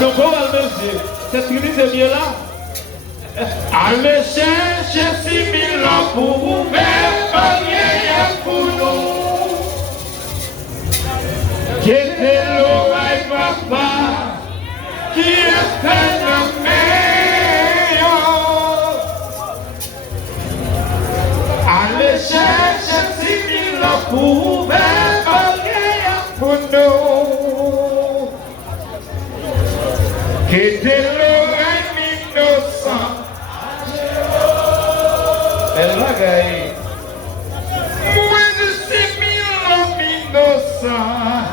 donc on va le monsieur. Cette crise est bien là. Allez chercher 6 000 ans pour vous faire rien pour nous. Qui était l'oreille papa, qui est un meilleur. Allez chercher 6 000 ans pour vous faire rien pour nous. Qui était l'oreille innocent. Elle va gagner. Moins de 6 000 ans innocents.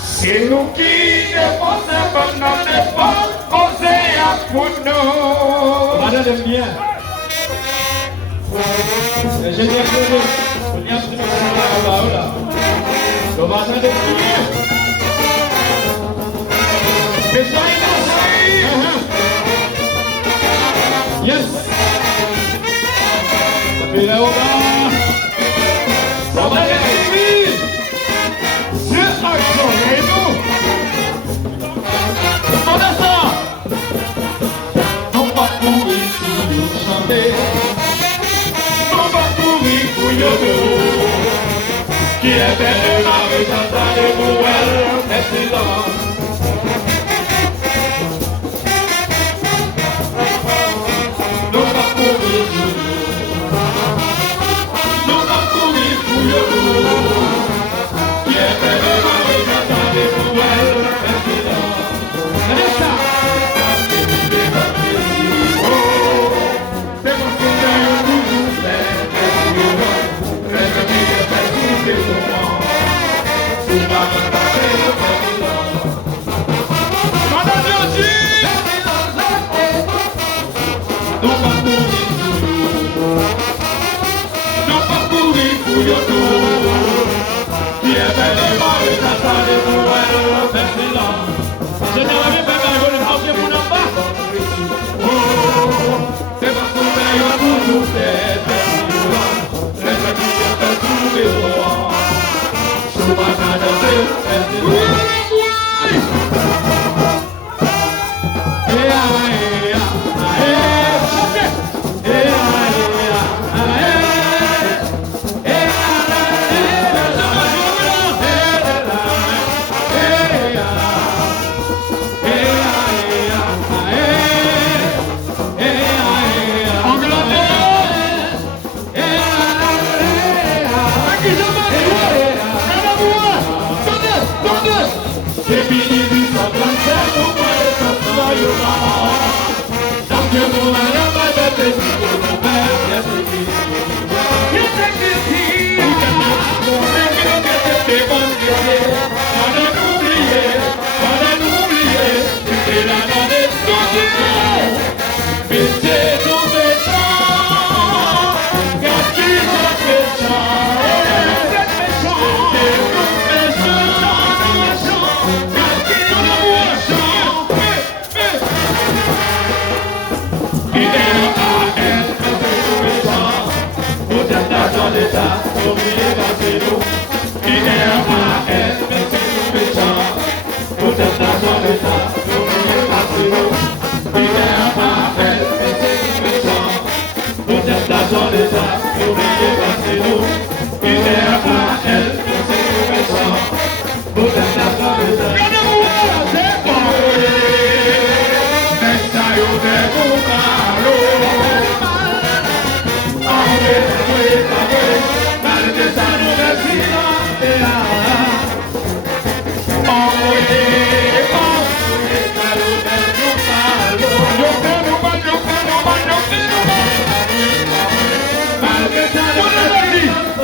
C'est nous qui défendons comme notre époque, conseil à pour nous. Madame aime bien. Je viens de dire, je viens de dire, le matin de prier. Mais soyez yes. Et là, on va. Ça va être fini. C'est action, et nous. On a ça. Non pas courir pour nous chanter. Non pas courir pour nous. Qui est belle et Marie Chantal et Noël, excellent.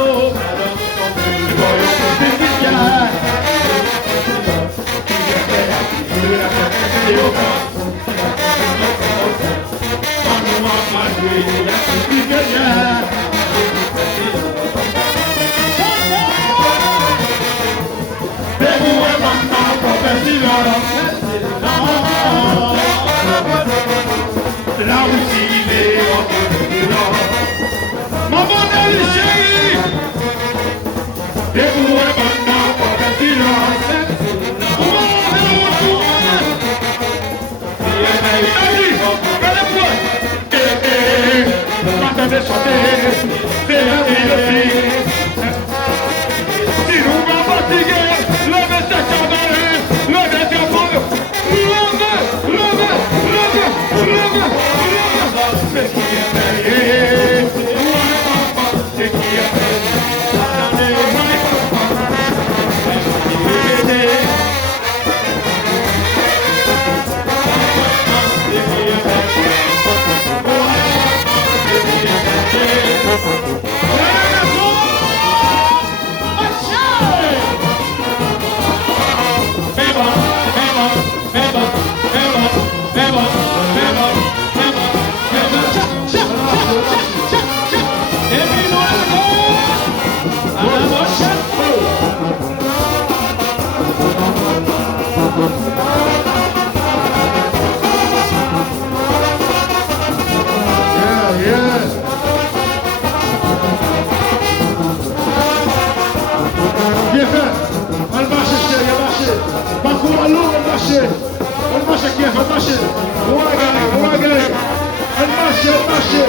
Oh, vais chanter, c'est la vie de fille. Si nous va fatiguer, levez cette cavalerie, levez tes boules, levez, levez, levez, levez, levez. C'est qui est payé, c'est qui est payé. الماشي كيف الماشي واقع الماشي الماشي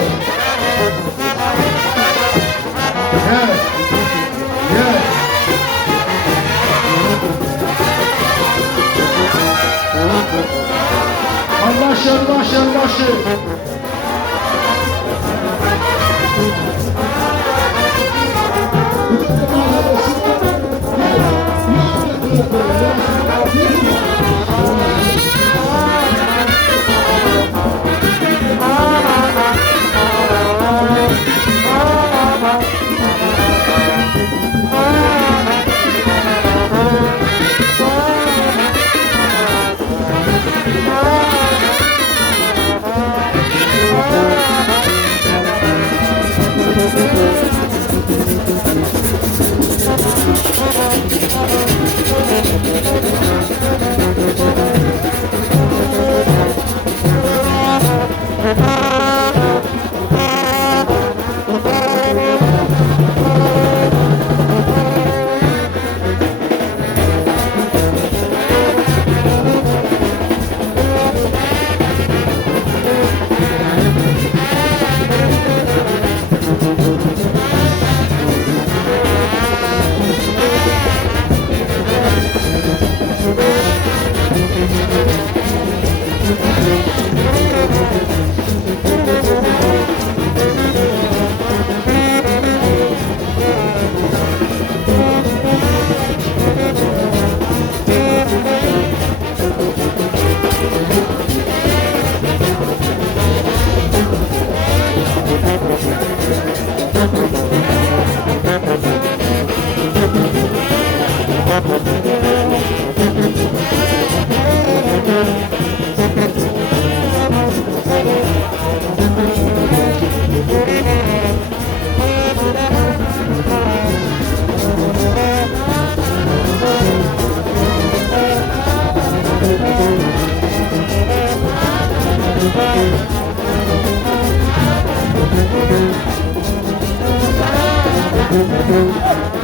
Thank you.